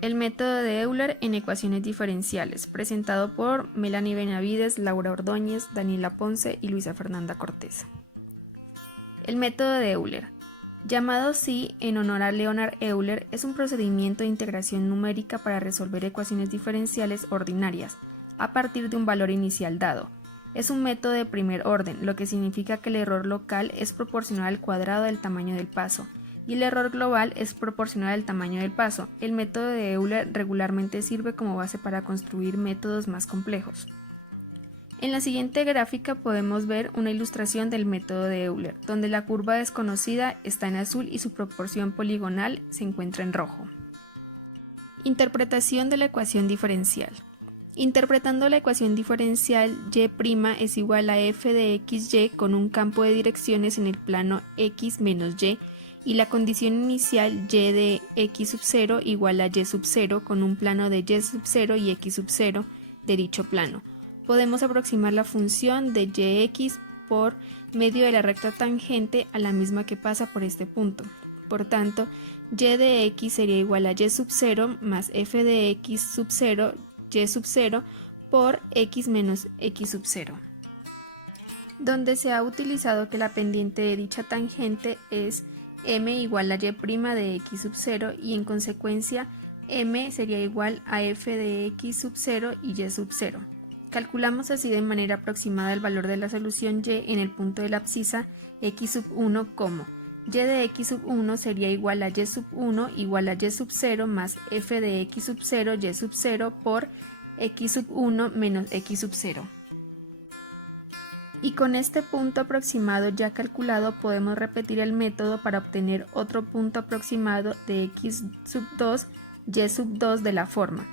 El método de Euler en ecuaciones diferenciales, presentado por Melanie Benavides, Laura Ordóñez, Daniela Ponce y Luisa Fernanda Cortés. El método de Euler, llamado así en honor a Leonhard Euler, es un procedimiento de integración numérica para resolver ecuaciones diferenciales ordinarias a partir de un valor inicial dado. Es un método de primer orden, lo que significa que el error local es proporcional al cuadrado del tamaño del paso, y el error global es proporcional al tamaño del paso. El método de Euler regularmente sirve como base para construir métodos más complejos. En la siguiente gráfica podemos ver una ilustración del método de Euler, donde la curva desconocida está en azul y su proporción poligonal se encuentra en rojo. Interpretación de la ecuación diferencial. Interpretando la ecuación diferencial, y' es igual a f de xy con un campo de direcciones en el plano x menos y la condición inicial y de x sub 0 igual a y sub 0 con un plano de y sub 0 y x sub 0 de dicho plano. Podemos aproximar la función de yx por medio de la recta tangente a la misma que pasa por este punto. Por tanto, y de x sería igual a y sub 0 más f de x sub 0 y sub 0 por x menos x sub 0, donde se ha utilizado que la pendiente de dicha tangente es m igual a y' de x sub 0 y en consecuencia m sería igual a f de x sub 0 y y sub 0. Calculamos así de manera aproximada el valor de la solución y en el punto de la abscisa x sub 1 como y de x sub 1 sería igual a y sub 1 igual a y sub 0 más f de x sub 0 y sub 0 por x sub 1 menos x sub 0. Y con este punto aproximado ya calculado podemos repetir el método para obtener otro punto aproximado de x sub 2 y sub 2 de la forma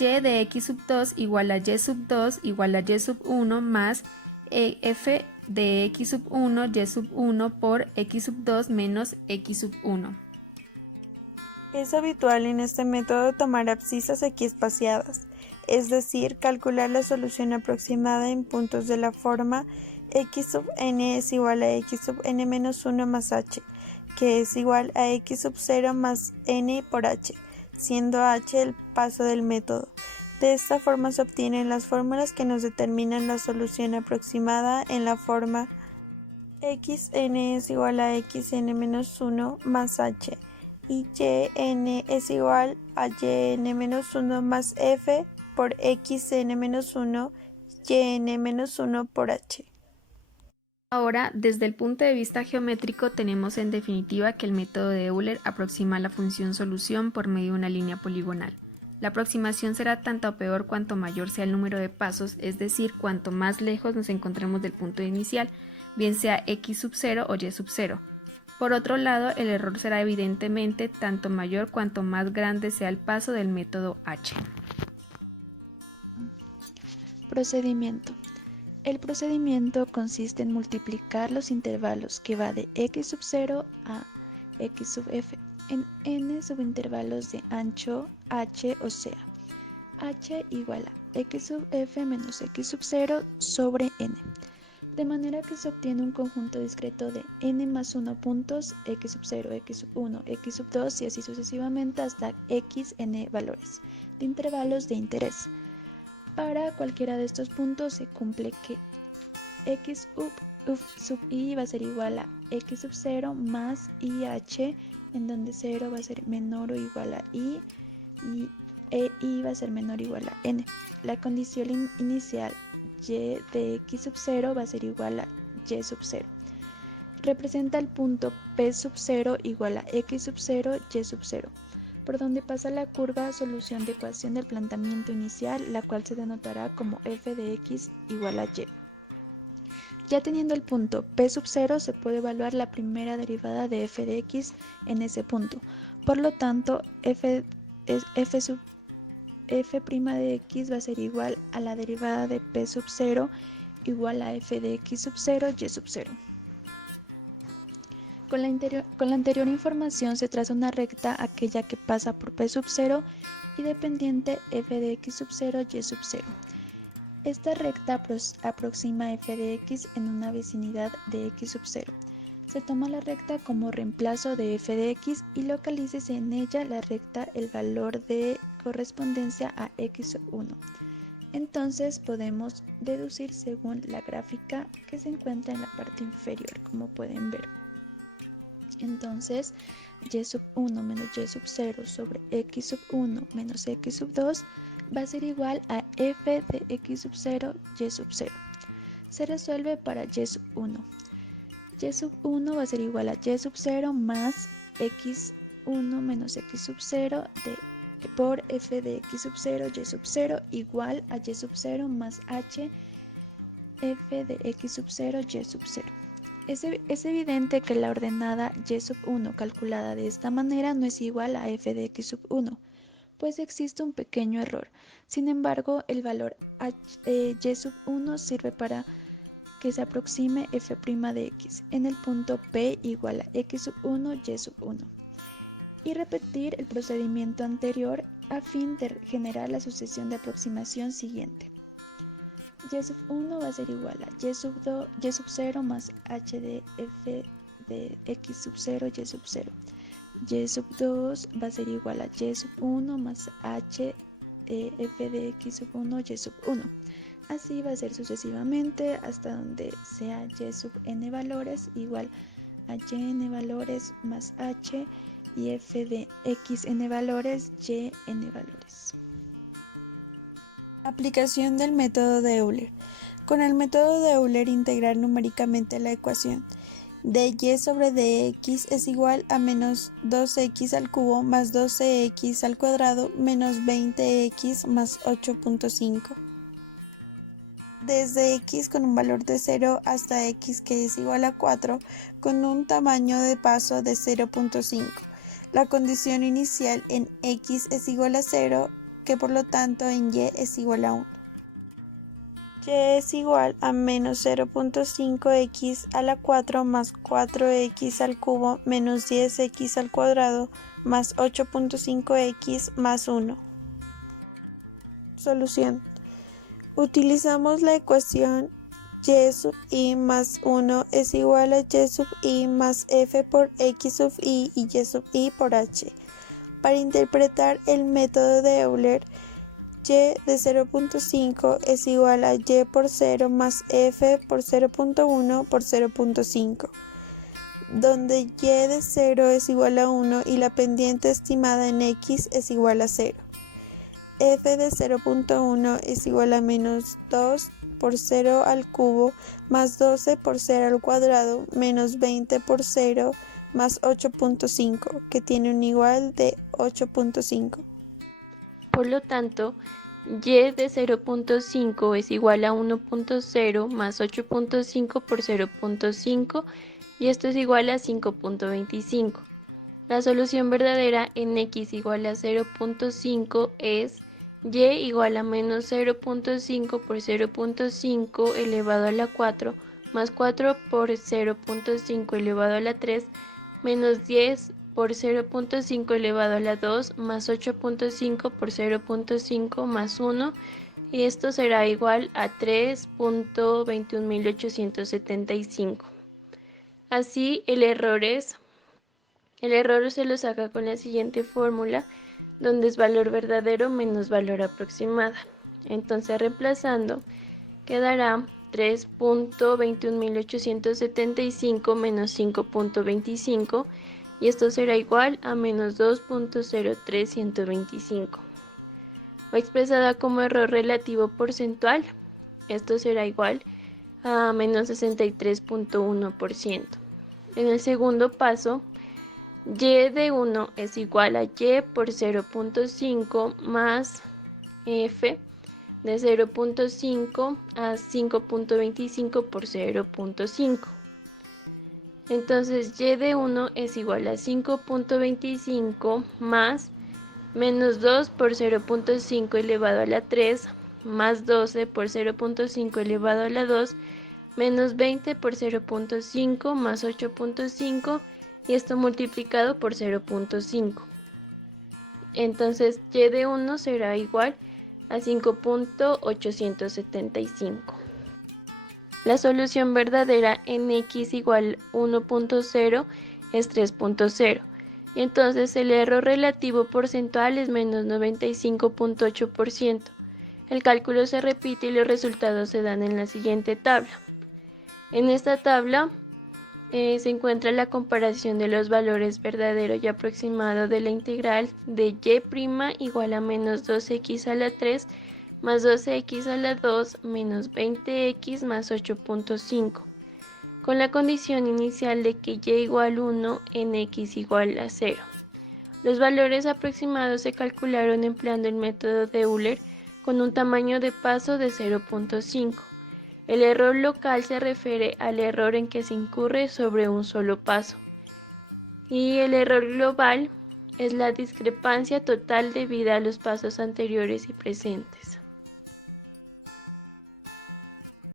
y de x sub 2 igual a y sub 2 igual a y sub 1 más f de x sub 1 y sub 1 por x sub 2 menos x sub 1. Es habitual en este método tomar abscisas equiespaciadas, es decir, calcular la solución aproximada en puntos de la forma x sub n es igual a x sub n menos 1 más h, que es igual a x sub 0 más n por h, siendo h el paso del método. De esta forma se obtienen las fórmulas que nos determinan la solución aproximada en la forma xn es igual a xn menos 1 más h y yn es igual a yn menos 1 más f por xn menos 1 yn menos 1 por h. Ahora, desde el punto de vista geométrico, tenemos en definitiva que el método de Euler aproxima la función solución por medio de una línea poligonal. La aproximación será tanto o peor cuanto mayor sea el número de pasos, es decir, cuanto más lejos nos encontremos del punto inicial, bien sea x sub 0 o y sub 0. Por otro lado, el error será evidentemente tanto mayor cuanto más grande sea el paso del método h. Procedimiento. El procedimiento consiste en multiplicar los intervalos que va de x sub 0 a x sub f en n subintervalos de ancho h, o sea, h igual a x sub f menos x sub 0 sobre n, de manera que se obtiene un conjunto discreto de n más 1 puntos, x sub 0, x sub 1, x sub 2 y así sucesivamente hasta xn valores de intervalos de interés. Para cualquiera de estos puntos se cumple que x sub i va a ser igual a x sub 0 más ih, en donde 0 va a ser menor o igual a i y i va a ser menor o igual a n. La condición inicial y de x sub 0 va a ser igual a y sub 0. Representa el punto p sub 0 igual a x sub 0, y sub 0. Por donde pasa la curva solución de ecuación del planteamiento inicial, la cual se denotará como f de x igual a y. Ya teniendo el punto p sub 0, se puede evaluar la primera derivada de f de x en ese punto. Por lo tanto, f de x va a ser igual a la derivada de p sub 0 igual a f de x sub 0, y sub 0. Con la anterior información se traza una recta, aquella que pasa por p sub 0 y dependiente f de x sub 0, y sub 0. Esta recta aproxima f de x en una vecinidad de x sub 0. Se toma la recta como reemplazo de f de x y localícese en ella la recta el valor de correspondencia a x sub 1. Entonces podemos deducir según la gráfica que se encuentra en la parte inferior, como pueden ver. Entonces, y sub 1 menos y sub 0 sobre x sub 1 menos x sub 2 va a ser igual a f de x sub 0 y sub 0. Se resuelve para y sub 1. Y sub 1 va a ser igual a y sub 0 más x1 menos x sub 0 por f de x sub 0 y sub 0 igual a y sub 0 más h f de x sub 0 y sub 0. Es evidente que la ordenada y sub 1 calculada de esta manera no es igual a f de x sub 1, pues existe un pequeño error. Sin embargo, el valor y sub 1 sirve para que se aproxime f' de x en el punto P igual a x sub 1 y sub 1. Y repetir el procedimiento anterior a fin de generar la sucesión de aproximación siguiente. Y sub 1 va a ser igual a y sub 0 más h de f de x sub 0 y sub 0. Y sub 2 va a ser igual a y sub 1 más h f de x sub 1 y sub 1. Así va a ser sucesivamente hasta donde sea y sub n valores igual a y n valores más h y f de x n valores y n valores. Aplicación del método de Euler. Con el método de Euler integrar numéricamente la ecuación de y sobre dx es igual a menos 2x al cubo más 12x al cuadrado menos 20x más 8.5. Desde x con un valor de 0 hasta x que es igual a 4 con un tamaño de paso de 0.5. La condición inicial en x es igual a 0, que por lo tanto en y es igual a 1. Y es igual a menos 0.5x a la 4 más 4x al cubo menos 10x al cuadrado más 8.5x más 1. Solución. Utilizamos la ecuación y sub i más 1 es igual a y sub i más f por x sub i y y sub i por h. Para interpretar el método de Euler, y de 0.5 es igual a y por 0 más f por 0.1 por 0.5, donde y de 0 es igual a 1 y la pendiente estimada en x es igual a 0. F de 0.1 es igual a menos 2 por 0 al cubo más 12 por 0 al cuadrado menos 20 por 0 más 8.5, que tiene un igual de 8.5. Por lo tanto, y de 0.5 es igual a 1.0 más 8.5 por 0.5 y esto es igual a 5.25. La solución verdadera en x igual a 0.5 es y igual a menos 0.5 por 0.5 elevado a la 4 más 4 por 0.5 elevado a la 3 menos 10 por 0.5 elevado a la 2 más 8.5 por 0.5 más 1 y esto será igual a 3.21875. Así el error se lo saca con la siguiente fórmula, donde es valor verdadero menos valor aproximada. Entonces reemplazando quedará 3.21875 menos 5.25 y esto será igual a menos 2.03125. O expresada como error relativo porcentual, esto será igual a menos 63.1%. En el segundo paso, y de 1 es igual a y por 0.5 más f de 0.5 a 5.25 por 0.5. Entonces y de 1 es igual a 5.25 más menos 2 por 0.5 elevado a la 3 más 12 por 0.5 elevado a la 2 menos 20 por 0.5 más 8.5 y esto multiplicado por 0.5. Entonces y de 1 será igual a 5.875. La solución verdadera en x igual 1.0 es 3.0. Y entonces el error relativo porcentual es menos 95.8%. El cálculo se repite y los resultados se dan en la siguiente tabla. En esta tabla se encuentra la comparación de los valores verdadero y aproximado de la integral de y' igual a menos 2x a la 3 más 12x a la 2 menos 20x más 8.5, con la condición inicial de que y igual 1 en x igual a 0. Los valores aproximados se calcularon empleando el método de Euler con un tamaño de paso de 0.5. El error local se refiere al error en que se incurre sobre un solo paso. Y el error global es la discrepancia total debida a los pasos anteriores y presentes.